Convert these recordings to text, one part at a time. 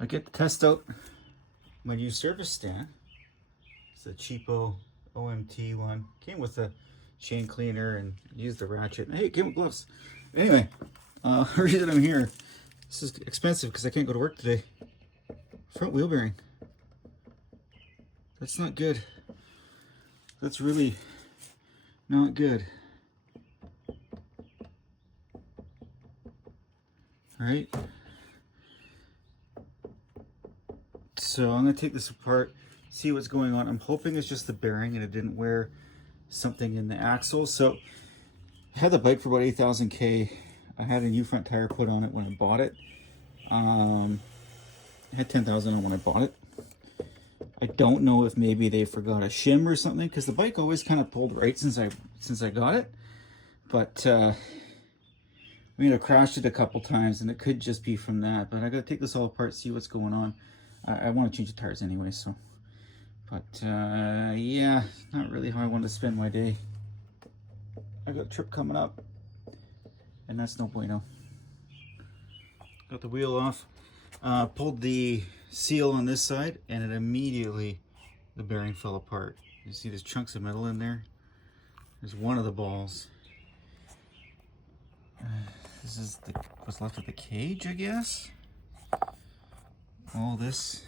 I get to test out my new service stand. It's a cheapo OMT one. Came with a chain cleaner and used the ratchet. Hey, it came with gloves. Anyway, the reason I'm here, this is expensive because I can't go to work today. Front wheel bearing. That's not good. That's really not good. Right? So I'm going to take this apart, see what's going on. I'm hoping it's just the bearing and it didn't wear something in the axle. So I had the bike for about 8,000 K. I had a new front tire put on it when I bought it. I had 10,000 on when I bought it. I don't know if maybe they forgot a shim or something, because the bike always kind of pulled right since I got it. But I mean, I crashed it a couple times, and it could just be from that. But I got to take this all apart, see what's going on. I want to change the tires anyway, so. But yeah, not really how I want to spend my day. I got a trip coming up, and that's no bueno. Got the wheel off. Pulled the seal on this side, and it immediately, the bearing fell apart. You see there's chunks of metal in there. There's one of the balls. This is what's left of the cage, I guess. All this.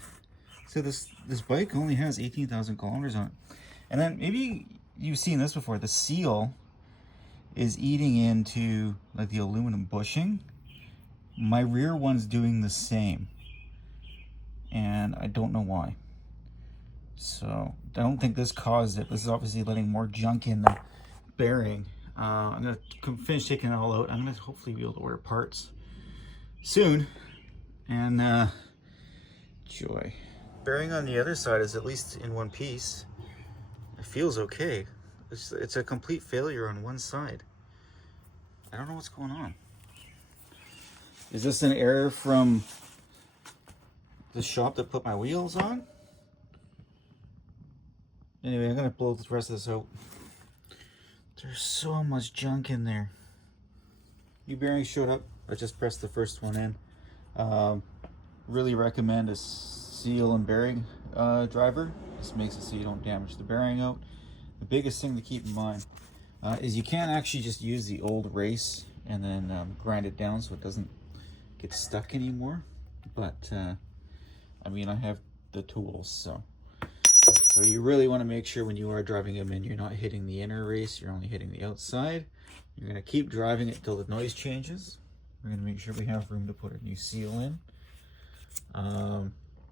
So this bike only has 18,000 kilometers on it. And then maybe you've seen this before. The seal is eating into like the aluminum bushing. My rear one's doing the same. And I don't know why. So I don't think this caused it. This is obviously letting more junk in the bearing. I'm going to finish taking it all out. I'm going to hopefully be able to order parts soon. And joy. Bearing on the other side is at least in one piece. It feels okay. It's a complete failure on one side. I don't know what's going on. Is this an error from the shop that put my wheels on? Anyway, I'm gonna blow the rest of this out. There's so much junk in there. New bearings showed up. I just pressed the first one in. Really recommend a seal and bearing driver. This makes it so you don't damage the bearing out. The biggest thing to keep in mind is you can't actually just use the old race and then grind it down so it doesn't get stuck anymore. But I mean, I have the tools, so you really want to make sure when you are driving them in, you're not hitting the inner race, you're only hitting the outside. You're going to keep driving it till the noise changes. We're going to make sure we have room to put a new seal in.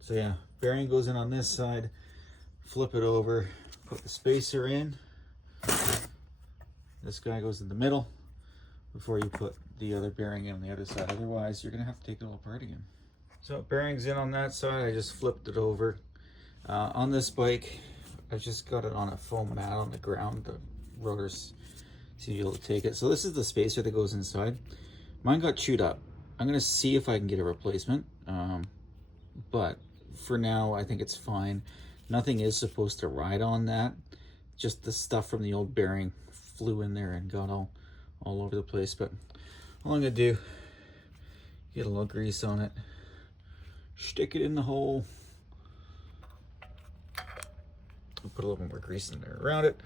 So yeah, bearing goes in on this side, flip it over, put the spacer in. This guy goes in the middle before you put the other bearing in on the other side. Otherwise, you're going to have to take it all apart again. So bearings in on that side, I just flipped it over. On this bike, I just got it on a foam mat on the ground, the rotors, to be able to take it. So this is the spacer that goes inside. Mine got chewed up. I'm going to see if I can get a replacement. But for now, I think it's fine. Nothing is supposed to ride on that. Just the stuff from the old bearing flew in there and got all over the place. But all I'm going to do, get a little grease on it, stick it in the hole. I'll put a little more grease in there around it.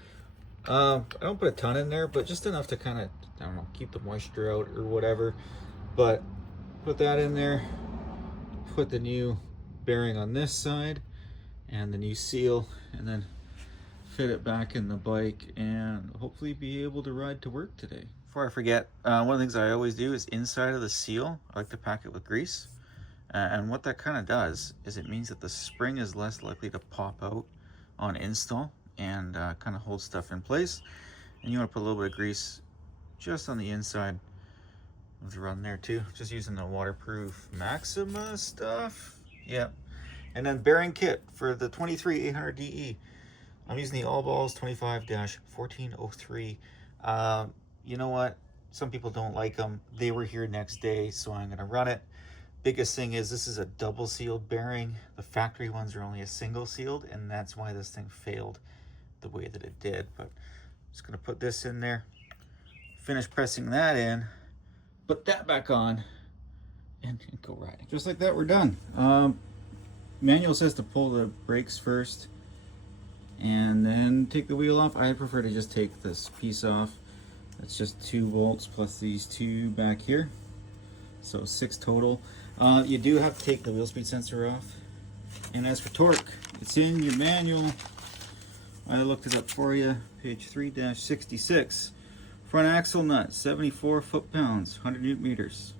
I don't put a ton in there, but just enough to kind of, I don't know, keep the moisture out or whatever. But put that in there, put the new bearing on this side and the new seal, and then fit it back in the bike and hopefully be able to ride to work today. Before I forget, one of the things I always do is inside of the seal, I like to pack it with grease. And what that kind of does is it means that the spring is less likely to pop out on install and kind of hold stuff in place. And you want to put a little bit of grease just on the inside of the run there too. Just using the waterproof Maxima stuff. Yep. And then bearing kit for the 23-800DE. I'm using the All Balls 25-1403. You know what? Some people don't like them. They were here next day, so I'm going to run it. Biggest thing is this is a double sealed bearing. The factory ones are only a single sealed, and that's why this thing failed the way that it did. But I'm just going to put this in there, finish pressing that in, put that back on, and go riding. Just like that, we're done. Manual says to pull the brakes first and then take the wheel off. I prefer to just take this piece off. That's just 2 bolts plus these 2 back here, so 6 total. You do have to take the wheel speed sensor off. And as for torque, it's in your manual. I looked it up for you, page 3-66. Front axle nut, 74 foot-pounds, 100 newton meters.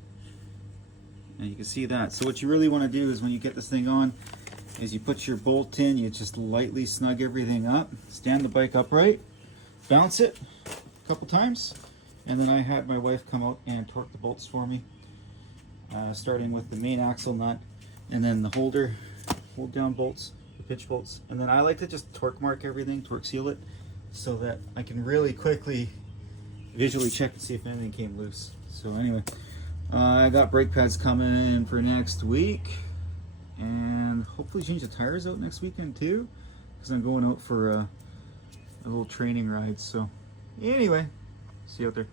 And you can see that. So what you really want to do is when you get this thing on, is you put your bolt in, you just lightly snug everything up, stand the bike upright, bounce it a couple times, and then I had my wife come out and torque the bolts for me, starting with the main axle nut, and then the hold down bolts, the pinch bolts, and then I like to just torque mark everything, torque seal it, so that I can really quickly visually check and see if anything came loose. So anyway, I got brake pads coming in for next week, and hopefully change the tires out next weekend too, because I'm going out for a little training ride. So anyway, see you out there.